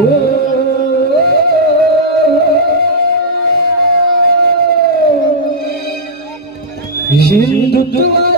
oh tumar